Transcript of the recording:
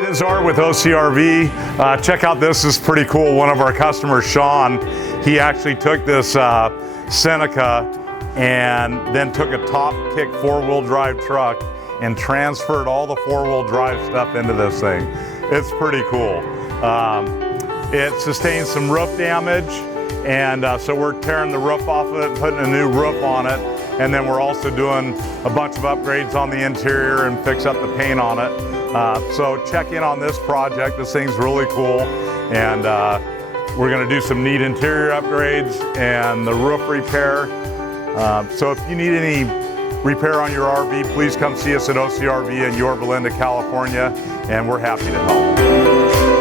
This is Art with OCRV. Check out this is pretty cool. One of our customers, Sean, he actually took this Seneca and then took a top kick 4-wheel drive truck and transferred all the 4-wheel drive stuff into this thing. It's pretty cool. It sustained some roof damage, and so we're tearing the roof off of it and putting a new roof on it. And then we're also doing a bunch of upgrades on the interior and fix up the paint on it. So check in on this project. This thing's really cool, and we're going to do some neat interior upgrades and the roof repair. So if you need any repair on your RV, please come see us at OCRV in Yorba Linda, California, and we're happy to help.